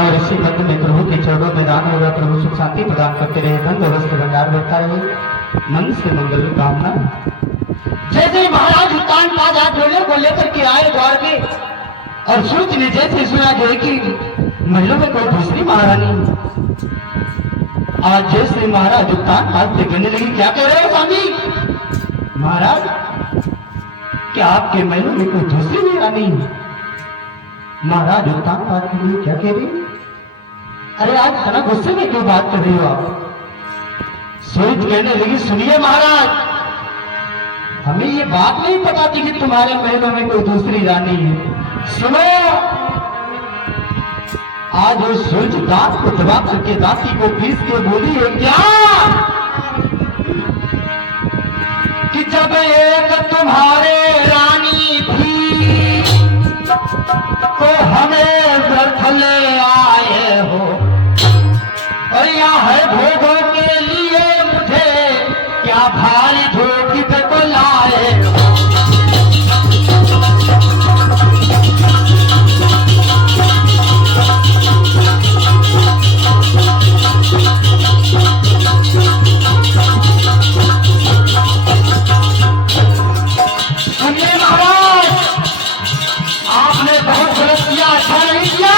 और इसी मध्य में प्रभु के चरणों में दान होगा। प्रभु सुख शांति प्रदान करते रहे, धन वस्त्र भंडार रहता रहे, मन से मंगल कामना। जैसे महाराज उत्तान पाद हाथ डोले को लेकर के आए द्वार पे, और सूर्य ने जैसे सुना जो कि महलों में कोई दूसरी महारानी। आज जैसे महाराज उत्तान पाद से कहने लगी, क्या कह रहे हो स्वामी? महाराज, क्या आपके महलों में कोई दूसरी महारानी? महाराज उत्तान पाद के लिए क्या कह रही? अरे आज इतना गुस्से में क्यों बात कर रही हो आप? सूरज कहने लगी, सुनिए महाराज, हमें ये बात नहीं पता थी कि तुम्हारे महलों में कोई दूसरी रानी है। सुनो, आज वो सूरज दांत को दबा करके दांती को पीस के बोली है क्या कि जब एक तुम्हारे रानी थी तो हमें व्यर्थ ले आए हो, और यहाँ है भोगों के लिए मुझे क्या भारी धोखी पे को लाए हो। सुनिए महाराज, आपने बहुत गलत किया, अच्छा नहीं किया।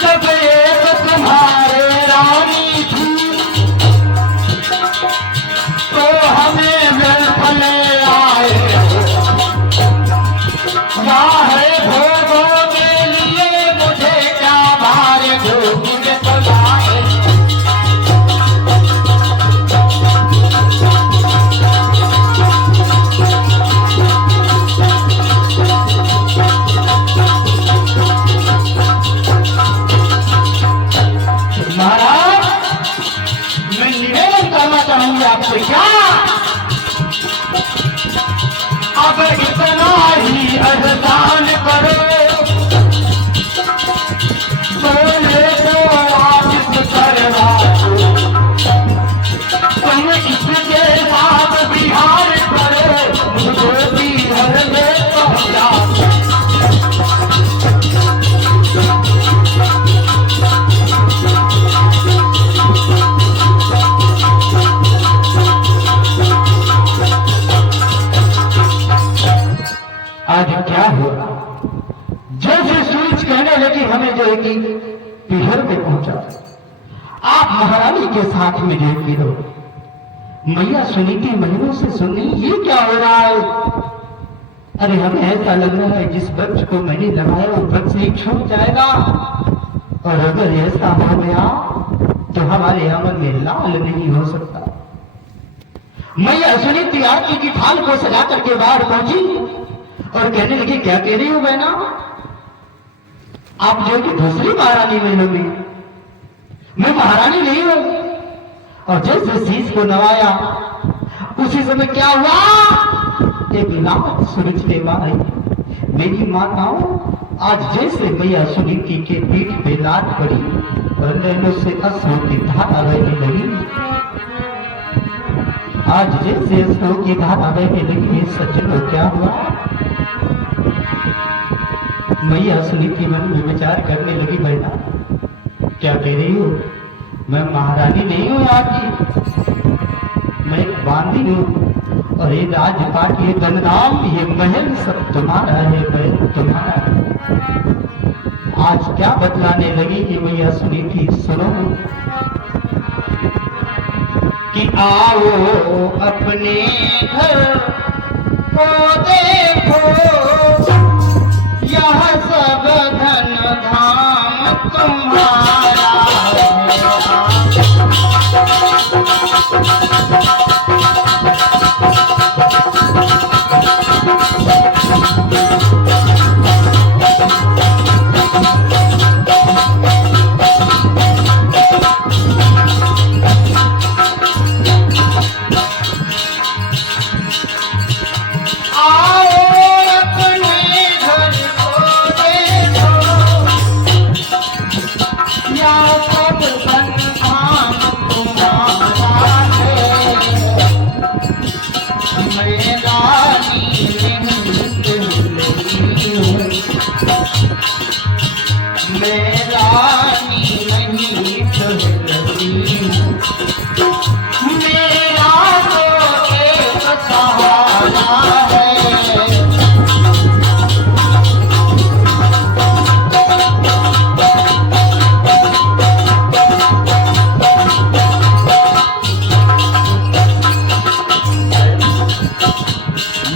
जब एक तुम्हारे रानी थी तो हमें व्यर्थ ले आए हो, यहाँ है भोगों के लिए मुझे क्या भारी धोखी में तो लाए। महाराज, मैं निवेदन करना चाहूंगी आपसे, क्या अब इतना ही एहसान करो, सोने को वापस करवा दो, तुम इसके साथ बिहार करो, मुझको भी घर में पहुंचा दो। आज क्या हुआ? जैसे सूरज कहने लगी हमें जो है कि पीहर में पहुंचा, आप महारानी के साथ में जो की दो। मैया सुनीति महीनों से सुन रही, ये क्या हो रहा है? अरे हमें ऐसा लग रहा है जिस वृक्ष को मैंने लगाया वो वृक्ष ही छूट जाएगा, और अगर ऐसा हो गया तो हमारे अमन में लाल नहीं हो सकता। मैया सुनीति आरती की थाल को सजा करके बाहर पहुंची और कहने लगी, क्या कह रही हो बहना? आप जो कि दूसरी महारानी महलों में, मैं महारानी नहीं हूं। और जैसे शीश को नवाया उसी समय क्या हुआ? एक लात सूरज के मारे मेरी माताओं, आज जैसे मैया सुनीति के पीठ पे लात पड़ी और नैनों से अश्रु की धारा बहने लगी। आज जैसे अश्रु की धारा बहने लगी, सज्जनों क्या हुआ? मैया सुनीति मन में विचार करने लगी, बहना क्या कह रही हो? मैं महारानी नहीं हूं यहाँ की, मैं एक बांदी हूं, और ये राजपाट, ये धनधाम, ये महल सब तुम्हारा है, महल तुम्हारा है। आज क्या बतलाने लगी कि मैया सुनीति, सुनो कि आओ अपने घर को देखो, यह सब धन धाम तुम्हारा है। मैं रानी नहीं चलती हूँ, मेरा तो एक सहारा है।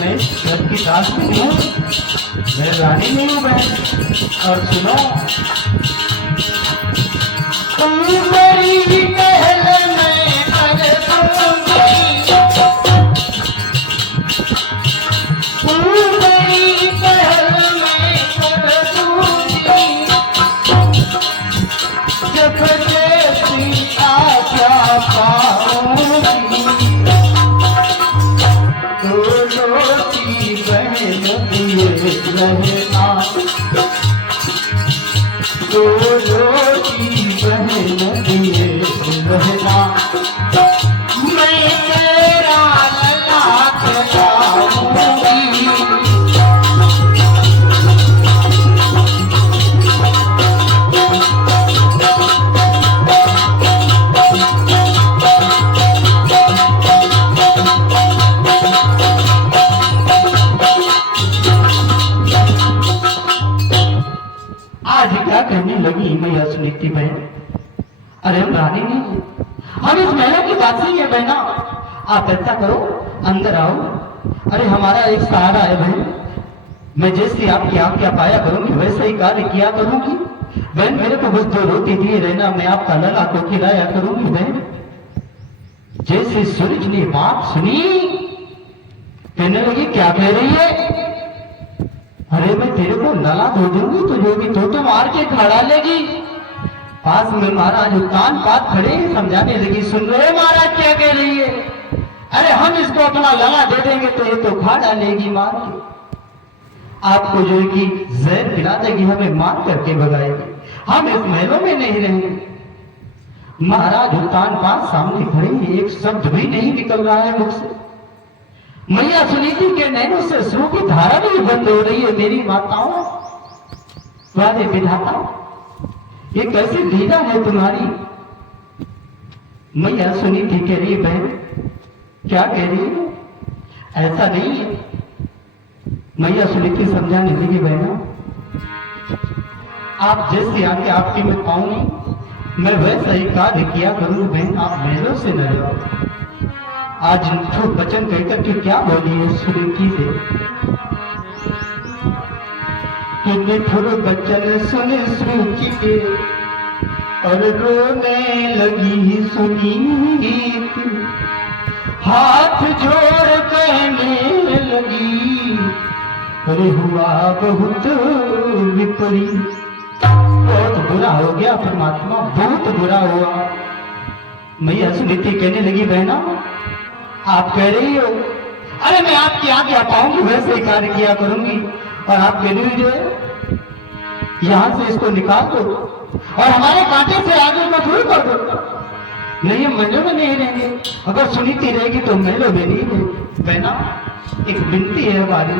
मैं घर की सास नहीं हूँ, मैं रानी नहीं हूँ बहन। और सुनो, तुम मेरी पहल में कर दूंगी, तुम मेरी पहल में कर दूंगी, जब जैसी आज्ञा पाऊंगी, दोनों की बहन दिए रहना, दोनों की बहन दिए रहना, मैं तेरा ललाट पाऊंगी। आज क्या कहने लगी मैया सुनीति बहन? अरे हम रानी नहीं, हम इस महलों की बात नहीं है बहना। आप ऐसा करो, अंदर आओ। अरे हमारा एक सहारा है बहन, मैं जैसी आपकी आज्ञा पाया करूंगी वैसे ही कार्य किया करूंगी बहन। मेरे को बस दो रोटी दिए रहना, मैं आपका लला को खिलाया करूंगी बहन। जैसे सूरज ने बात सुनी, कहने लगी क्या कह रही है? अरे मैं तेरे को लला धो दूंगी तो मार के खड़ा लेगी। पास में महाराज उत्तान पात खड़े समझाने लगी, सुन रहे महाराज क्या कह रही है? अरे हम इसको अपना लला दे देंगे तो ये तो खा डालेगी मार के, आपको जो है कि जहर पिला देगी, हमें मार करके भगाएगी, हम इस महलों में नहीं रहेंगे। महाराज उत्तान पात सामने खड़े, एक शब्द भी नहीं निकल रहा है मुख से। मैया सुनीति के नैनों से अश्रु की धारा भी बंद हो रही है। मेरी माताओं, वादे विधाता, ये कैसी लीला है तुम्हारी? मैया सुनीति कह रही बहन, क्या कह रही है? ऐसा नहीं है। मैया सुनीति समझाने लगी, बहना आप जैसी आके आपकी मैं पाऊंगी मैं वैसा ही कार्य किया करूंगी बहन। आप महलों से न जाओ। आज झूठ वचन कहकर के क्या बोली है सुनीति से? निठुर वचन सुन सुनीति के और रोने लगी सुनीति, हाथ जोड़ कहने लगी, अरे हुआ बहुत विपरीत, बहुत बुरा हो गया परमात्मा, बहुत बुरा हुआ। मैया सुनीति कहने लगी, बहना आप कह रही हो, अरे मैं आपकी आज्ञा पाऊंगी वैसे ही कार्य किया करूंगी, और आप कह रही हो यहां से इसको निकाल दो और हमारे कांटे से आगे को दूर कर दो। नहीं, हम महलों में नहीं रहेंगे। अगर सुनीति रहेगी तो महलों में नहीं रहेंगे। बहना एक विनती है हमारी,